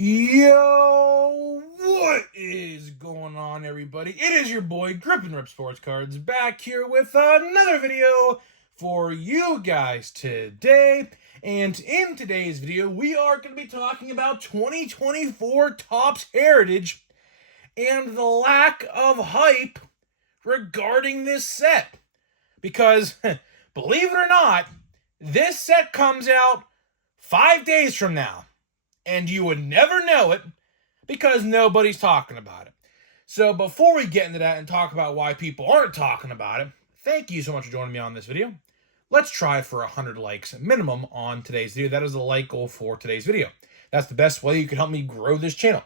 Yo, what is going on, everybody? It is your boy Grip and Rip Sports Cards back here with another video for you guys today. And in today's video, we are going to be talking about 2024 Topps Heritage and the lack of hype regarding this set. Because, believe it or not, this set comes out 5 days from now. And you would never know it because nobody's talking about it. So before we get into that and talk about why people aren't talking about it, thank you so much for joining me on this video. Let's try for 100 likes minimum on today's video. That is the like goal for today's video. That's the best way you can help me grow this channel.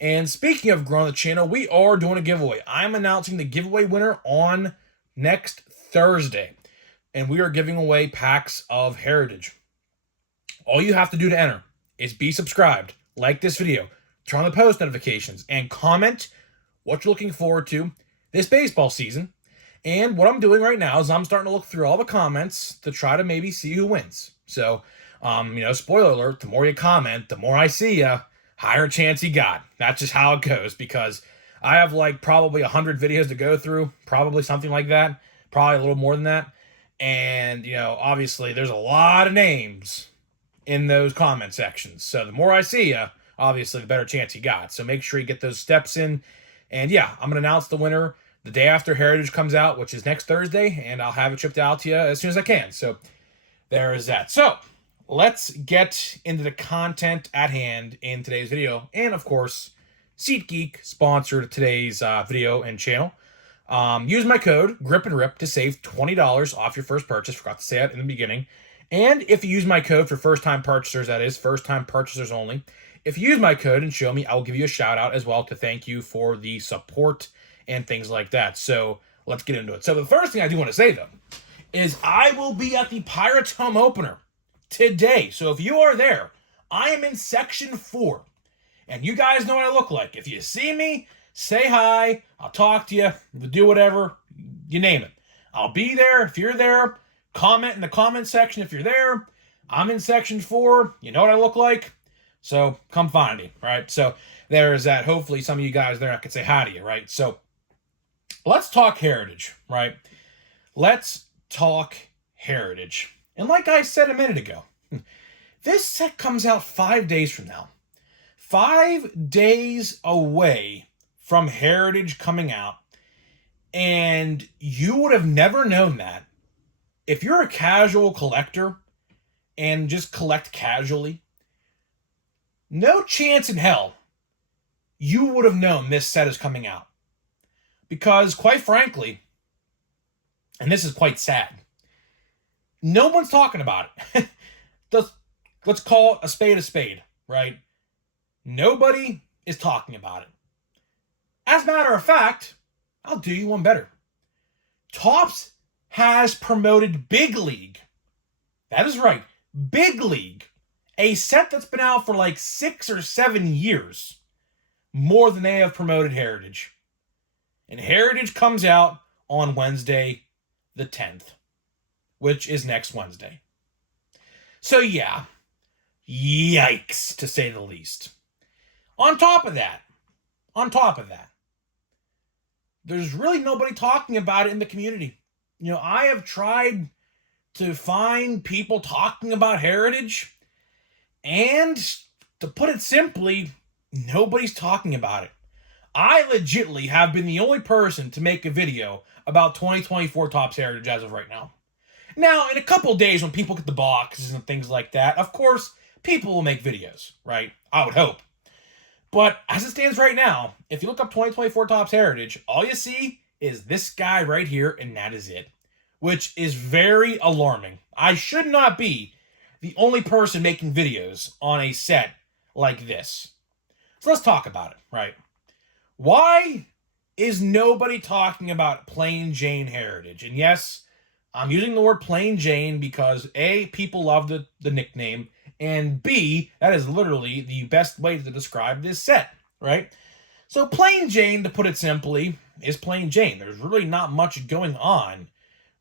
And speaking of growing the channel, we are doing a giveaway. I'm announcing the giveaway winner on next Thursday. And we are giving away packs of Heritage. All you have to do to enter is be subscribed, like this video, turn on the post notifications, and comment what you're looking forward to this baseball season. And what I'm doing right now is I'm starting to look through all the comments to try to maybe see who wins. So, spoiler alert, the more you comment, the more I see you, higher chance you got. That's just how it goes, because I have probably 100 videos to go through, probably something like that, probably a little more than that. And, obviously there's a lot of names in those comment sections. So the more I see you, obviously the better chance you got. So make sure you get those steps in. And yeah, I'm going to announce the winner the day after Heritage comes out, which is next Thursday, and I'll have it shipped out to you as soon as I can. So there is that. So let's get into the content at hand in today's video. And of course, SeatGeek sponsored today's video and channel. Use my code GRIPANDRIP to save $20 off your first purchase. Forgot to say that in the beginning. And if you use my code for first-time purchasers, that is, first-time purchasers only, if you use my code and show me, I will give you a shout-out as well to thank you for the support and things like that. So let's get into it. So the first thing I do want to say, though, is I will be at the Pirates Home Opener today. So if you are there, I am in Section 4. And you guys know what I look like. If you see me, say hi. I'll talk to you. We'll do whatever. You name it. I'll be there if you're there. Comment in the comment section if you're there. I'm in Section 4. You know what I look like? So come find me, right? So there's that. Hopefully some of you guys there I can say hi to you, right? So let's talk Heritage, right? Let's talk Heritage. And like I said a minute ago, this set comes out 5 days from now. 5 days away from Heritage coming out. And you would have never known that. If you're a casual collector and just collect casually, no chance in hell you would have known this set is coming out. Because, quite frankly, and this is quite sad, no one's talking about it. Let's call a spade, right? Nobody is talking about it. As a matter of fact, I'll do you one better. Topps has promoted Big League. That is right, Big League. A set that's been out for 6 or 7 years. More than they have promoted Heritage. And Heritage comes out on Wednesday the 10th. Which is next Wednesday. So yeah, yikes to say the least. On top of that, there's really nobody talking about it in the community. I have tried to find people talking about Heritage, and to put it simply, nobody's talking about it. I legitimately have been the only person to make a video about 2024 Topps Heritage as of right now. Now, in a couple days when people get the boxes and things like that, of course, people will make videos, right? I would hope. But as it stands right now, if you look up 2024 Topps Heritage, all you see is this guy right here, and that is it. Which is very alarming. I should not be the only person making videos on a set like this. So let's talk about it, right? Why is nobody talking about Plain Jane Heritage? And yes, I'm using the word Plain Jane because A, people love the nickname, and B, that is literally the best way to describe this set, right? So Plain Jane, to put it simply, is Plain Jane. There's really not much going on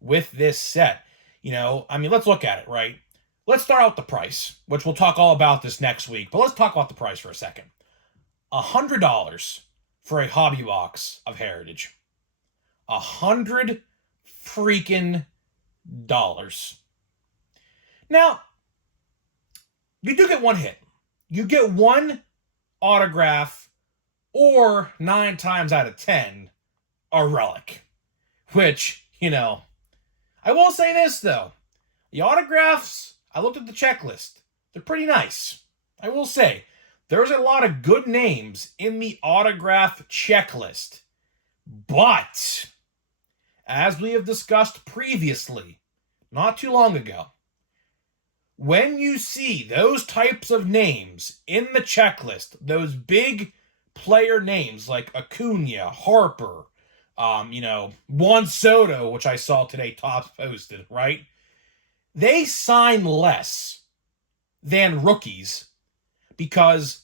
with this set. Let's look at it, right? let's start out the price, which we'll talk all about this next week, but let's talk about the price for a second. $100 for a hobby box of Heritage. $100 freaking dollars. Now, you do get one hit. You get one autograph, or 9 times out of 10, a relic. Which, I will say this, though. The autographs, I looked at the checklist. They're pretty nice. I will say, there's a lot of good names in the autograph checklist. But, as we have discussed previously, not too long ago, when you see those types of names in the checklist, those big player names like Acuna, Harper, Juan Soto, which I saw today, Topps posted, right? They sign less than rookies because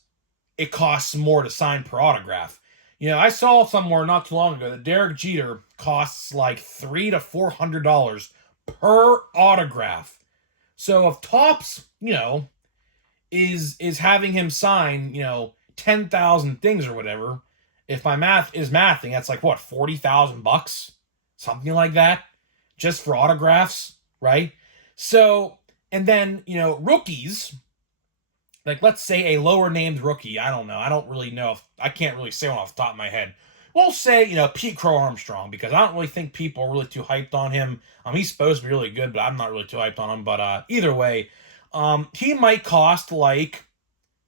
it costs more to sign per autograph. I saw somewhere not too long ago that Derek Jeter costs like $300 to $400 per autograph. So if Topps, is having him sign, 10,000 things or whatever, if my math is mathing, that's like what, $40,000? Something like that, just for autographs, right? So, and then, rookies, like let's say a lower named rookie, I don't know, I don't really know, I can't really say one off the top of my head. We'll say, Pete Crow Armstrong, because I don't really think people are really too hyped on him. He's supposed to be really good, but I'm not really too hyped on him. But either way, he might cost like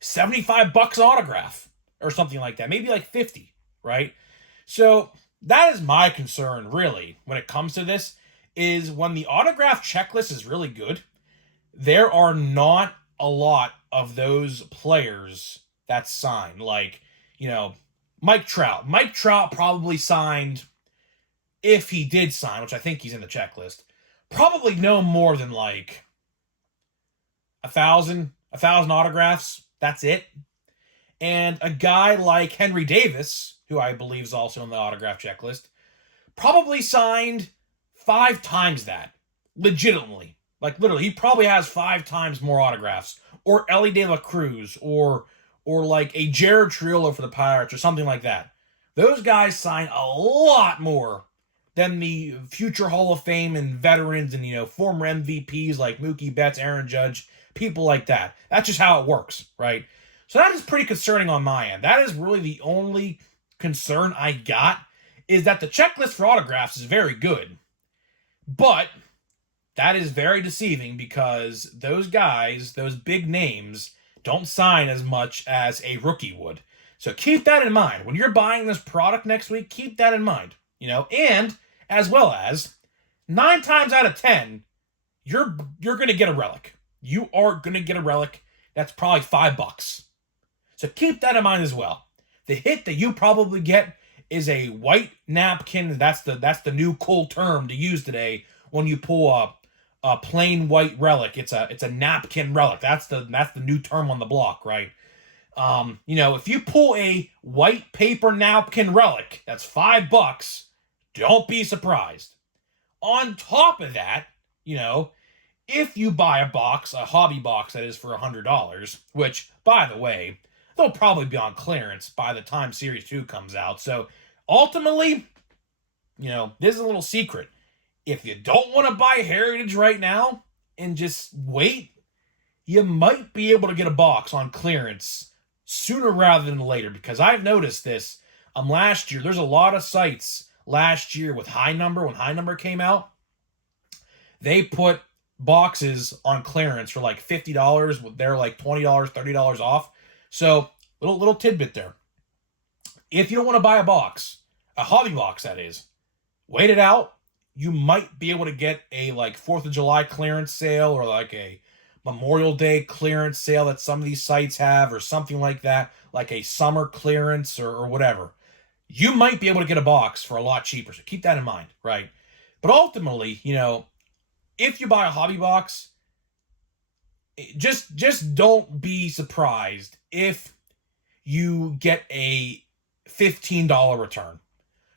$75 autograph or something like that. Maybe like 50, right? So that is my concern, really, when it comes to this, is when the autograph checklist is really good, there are not a lot of those players that sign. Like, Mike Trout. Mike Trout probably signed, if he did sign, which I think he's in the checklist, probably no more than like 1,000 autographs. That's it. And a guy like Henry Davis, who I believe is also in the autograph checklist, probably signed 5 times that. Legitimately. Like literally, he probably has 5 times more autographs. Or Ellie De La Cruz, or like a Jared Triolo for the Pirates or something like that. Those guys sign a lot more than the future Hall of Fame and veterans and, former MVPs like Mookie Betts, Aaron Judge, people like that. That's just how it works, right? So that is pretty concerning on my end. That is really the only concern I got, is that the checklist for autographs is very good. But that is very deceiving because those guys, those big names, don't sign as much as a rookie would. So keep that in mind. When you're buying this product next week, keep that in mind. And as well as 9 times out of 10, you're going to get a relic. You are going to get a relic that's probably $5. So keep that in mind as well. The hit that you probably get is a white napkin. That's the new cool term to use today when you pull a plain white relic. It's a napkin relic. That's the new term on the block, right? If you pull a white paper napkin relic, that's $5. Don't be surprised. On top of that, if you buy a hobby box that is for $100, which, by the way, they'll probably be on clearance by the time Series 2 comes out. So ultimately, this is a little secret. If you don't want to buy Heritage right now and just wait, you might be able to get a box on clearance sooner rather than later, because I've noticed this. Last year, there's a lot of sites last year with High Number, when High Number came out, they put boxes on clearance for like $50. They're like $20, $30 off. So, little tidbit there. If you don't want to buy a box, a hobby box that is, wait it out. You might be able to get a like 4th of July clearance sale, or like a Memorial Day clearance sale that some of these sites have, or something like that, like a summer clearance or whatever. You might be able to get a box for a lot cheaper, so keep that in mind, right? But ultimately, if you buy a hobby box, just don't be surprised if you get a $15 return,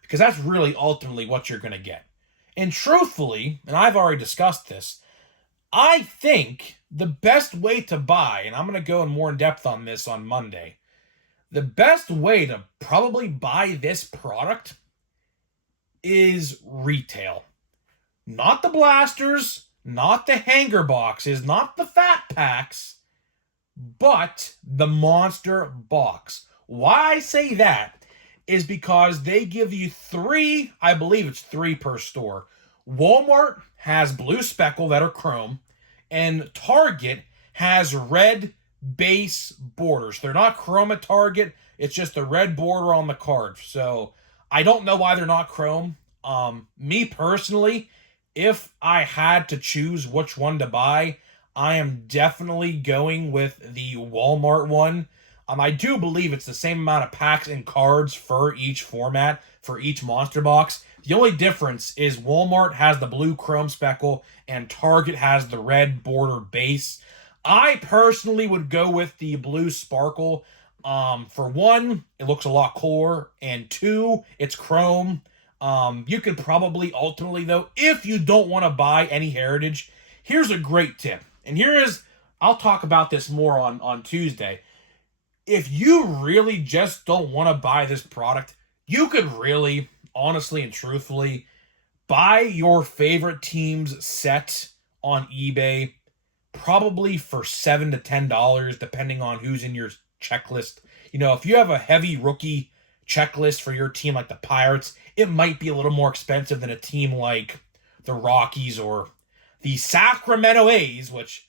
because that's really ultimately what you're going to get. And truthfully, and I've already discussed this, I think the best way to buy, and I'm going to go in more in depth on this on Monday, the best way to probably buy this product is retail. Not the blasters, not the hanger boxes, not the fat packs, but the monster box. Why I say that is because they give you 3, I believe it's 3 per store. Walmart has blue speckle that are chrome, and Target has red base borders. They're not chrome at Target, it's just the red border on the card. So I don't know why they're not chrome. Me personally, if I had to choose which one to buy, I am definitely going with the Walmart one. I do believe it's the same amount of packs and cards for each format, for each monster box. The only difference is Walmart has the blue chrome speckle and Target has the red border base. I personally would go with the blue sparkle. For one, it looks a lot cooler, and 2, it's chrome. You could probably ultimately, though, if you don't want to buy any heritage, here's a great tip. And I'll talk about this more on Tuesday. If you really just don't want to buy this product, you could really, honestly and truthfully, buy your favorite team's set on eBay, probably for $7 to $10, depending on who's in your checklist. If you have a heavy rookie checklist for your team like the Pirates, it might be a little more expensive than a team like the Rockies or the Sacramento A's, which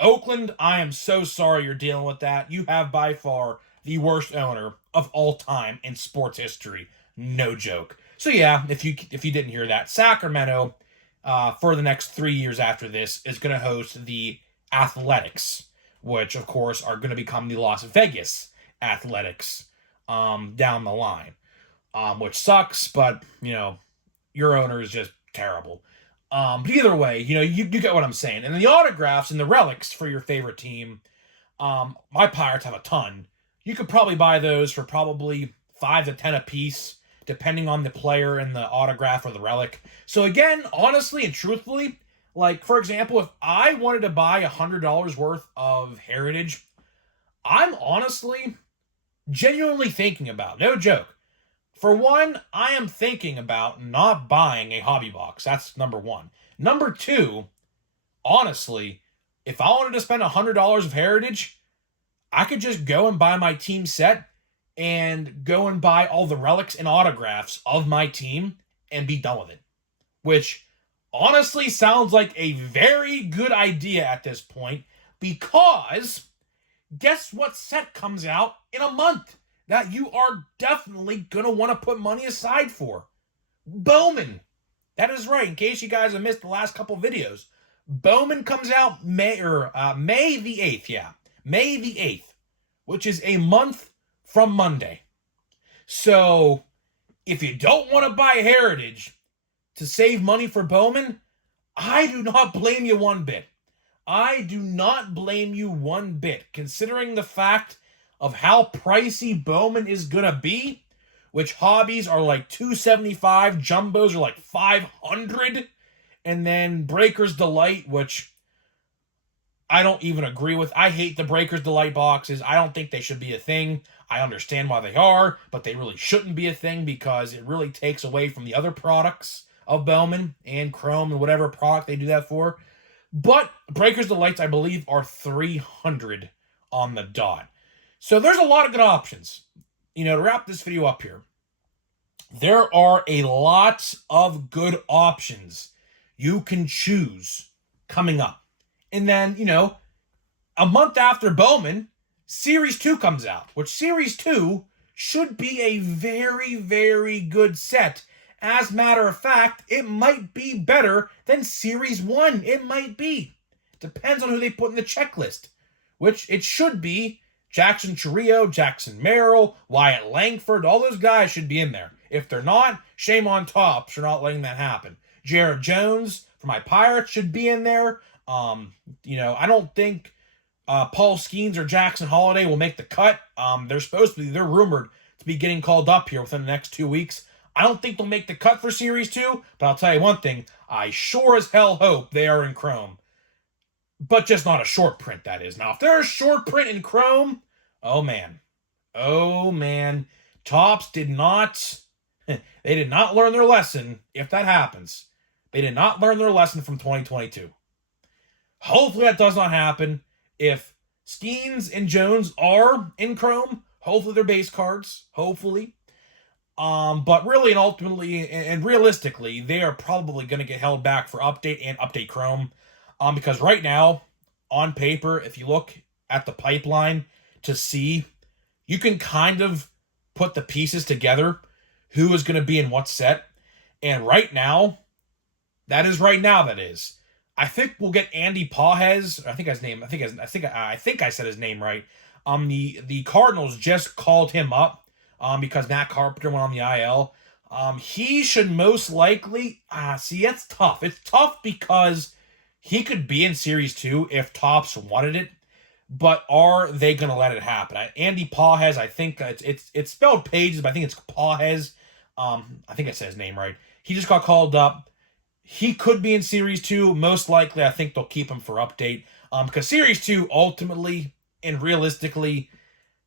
Oakland, I am so sorry you're dealing with that. You have by far the worst owner of all time in sports history. No joke. So yeah, if you didn't hear that, Sacramento, for the next 3 years after this, is going to host the Athletics, which of course are going to become the Las Vegas Athletics down the line, which sucks, but your owner is just terrible. But either way, you get what I'm saying. And then the autographs and the relics for your favorite team, my Pirates have a ton. You could probably buy those for probably 5 to 10 a piece, depending on the player and the autograph or the relic. So again, honestly and truthfully, like, for example, if I wanted to buy $100 worth of heritage, I'm honestly genuinely thinking about, no joke. For one, I am thinking about not buying a hobby box. That's number 1. Number 2, honestly, if I wanted to spend $100 of heritage, I could just go and buy my team set and go and buy all the relics and autographs of my team and be done with it. Which honestly sounds like a very good idea at this point, because guess what set comes out in a month that you are definitely going to want to put money aside for? Bowman. That is right, in case you guys have missed the last couple videos. Bowman comes out May the 8th, yeah. May the 8th, which is a month from Monday. So, if you don't want to buy heritage to save money for Bowman, I do not blame you one bit. I do not blame you one bit, considering the fact of how pricey Bowman is gonna be, which hobbies are like $275, jumbos are like $500, and then Breaker's Delight, which I don't even agree with. I hate the Breaker's Delight boxes. I don't think they should be a thing. I understand why they are, but they really shouldn't be a thing because it really takes away from the other products of Bowman and Chrome and whatever product they do that for. But Breaker's Delights, I believe, are $300 on the dot. So there's a lot of good options. To wrap this video up here, there are a lot of good options you can choose coming up. And then, a month after Bowman, Series 2 comes out, which Series 2 should be a very, very good set. As a matter of fact, it might be better than Series 1. It might be. Depends on who they put in the checklist, which it should be. Jackson Chourio, Jackson Merrill, Wyatt Langford, all those guys should be in there. If they're not, shame on Topps for not letting that happen. Jared Jones for my Pirates should be in there. I don't think Paul Skeens or Jackson Holiday will make the cut. They're rumored to be getting called up here within the next 2 weeks. I don't think they'll make the cut for Series 2, but I'll tell you one thing, I sure as hell hope they are in Chrome. but just not a short print, that is. Now, if there's a short print in Chrome, oh man. Oh man. Topps did not, they did not learn their lesson if that happens. They did not learn their lesson from 2022. Hopefully that does not happen. If Skeens and Jones are in Chrome, hopefully they're base cards. Hopefully. But really and ultimately and realistically, they are probably going to get held back for update and update Chrome. Because right now, on paper, if you look at the pipeline to see, you can kind of put the pieces together, who is going to be in what set. And right now, that is. I think we'll get Andy Pages. I think his name. I think I said his name right. The Cardinals just called him up. Because Matt Carpenter went on the IL. He should most likely. See, it's tough. It's tough because he could be in Series 2 if Topps wanted it. But are they going to let it happen? Andy Pages, I think it's spelled Pages, but I think it's Pages. I think I said his name right. He just got called up. He could be in Series 2. Most likely, I think they'll keep him for update. Because Series 2, ultimately and realistically,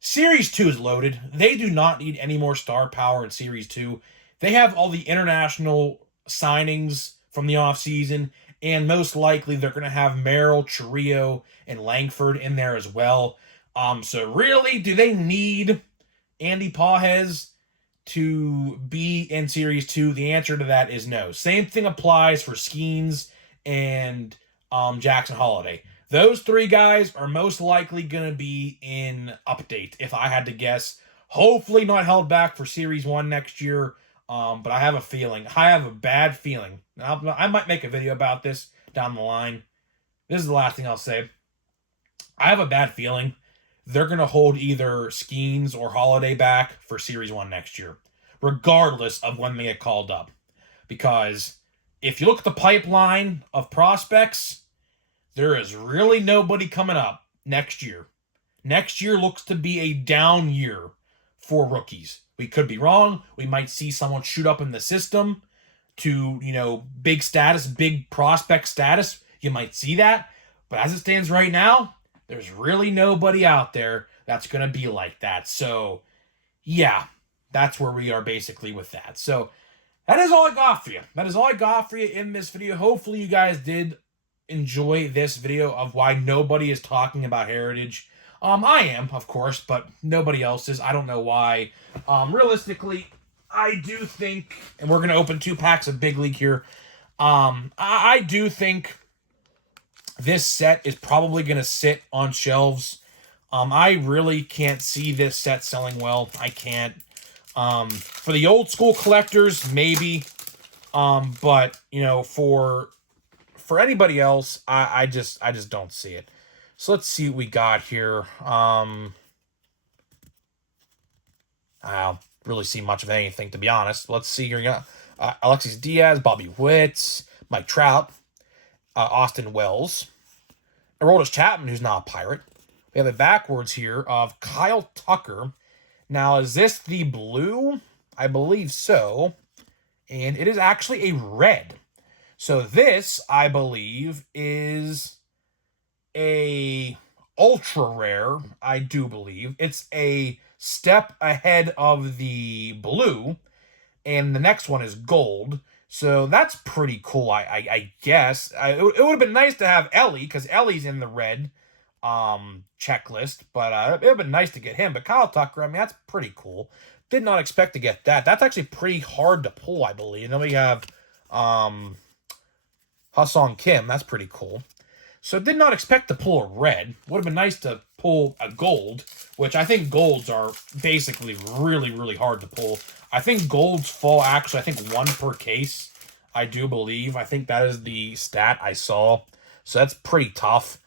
Series 2 is loaded. They do not need any more star power in Series 2. They have all the international signings from the offseason, and most likely they're going to have Merrill, Chourio, and Langford in there as well. So really, do they need Andy Pages to be in Series 2? The answer to that is no. Same thing applies for Skeens and Jackson Holiday. Those three guys are most likely going to be in update, if I had to guess. Hopefully not held back for Series 1 next year, but I have a feeling. I have a bad feeling. I might make a video about this down the line. This is the last thing I'll say. I have a bad feeling they're going to hold either Skeens or Holiday back for Series 1 next year, regardless of when they get called up. Because if you look at the pipeline of prospects, there is really nobody coming up next year. Next year looks to be a down year for rookies. We could be wrong. We might see someone shoot up in the system to, big status, big prospect status. You might see that. But as it stands right now, there's really nobody out there that's going to be like that. So, yeah, that's where we are basically with that. So, that is all I got for you. That is all I got for you in this video. Hopefully you guys did enjoy this video of why nobody is talking about Heritage. I am, of course, but nobody else is. I don't know why. Realistically, I do think, and we're going to open 2 packs of Big League here. I do think this set is probably going to sit on shelves. I really can't see this set selling well. I can't. For the old school collectors, maybe. But, for anybody else, I just don't see it. So let's see what we got here. I don't really see much of anything, to be honest. Let's see here. You got Alexis Diaz, Bobby Witt, Mike Trout, Austin Wells, Aroldis Chapman, who's not a Pirate. We have it backwards here of Kyle Tucker. Now, is this the blue? I believe so. And it is actually a red. So this, I believe, is a ultra rare, I do believe. It's a step ahead of the blue, and the next one is gold. So that's pretty cool, I guess. It would have been nice to have Ellie, because Ellie's in the red checklist, but it would have been nice to get him. But Kyle Tucker, that's pretty cool. Did not expect to get that. That's actually pretty hard to pull, I believe. And then we have Ha-Seong Kim, that's pretty cool. So did not expect to pull a red. Would have been nice to pull a gold, which I think golds are basically really, really hard to pull. I think golds fall actually, I think 1 per case, I do believe. I think that is the stat I saw. So that's pretty tough.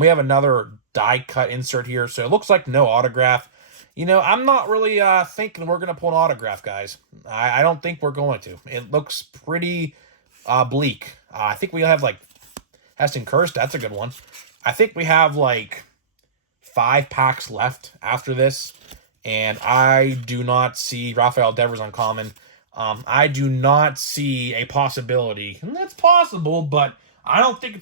We have another die cut insert here. So it looks like no autograph. I'm not really thinking we're going to pull an autograph, guys. I don't think we're going to. It looks pretty bleak. I think we have Heston Kirst. That's a good one. I think we have 5 packs left after this. And I do not see Rafael Devers uncommon. I do not see a possibility. And that's possible, but I don't think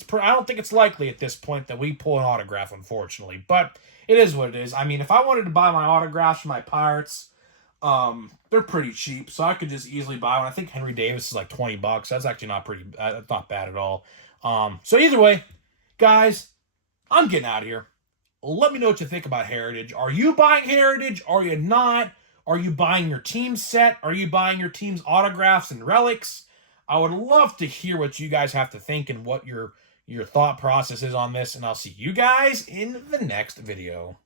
it's likely at this point that we pull an autograph, unfortunately. But it is what it is. I mean, if I wanted to buy my autographs for my Pirates, they're pretty cheap, so I could just easily buy one. I think Henry Davis is like $20. That's actually not bad at all. So either way, guys, I'm getting out of here. Let me know what you think about Heritage. Are you buying Heritage? Are you not? Are you buying your team set? Are you buying your team's autographs and relics? I would love to hear what you guys have to think and what your thought process is on this, and I'll see you guys in the next video.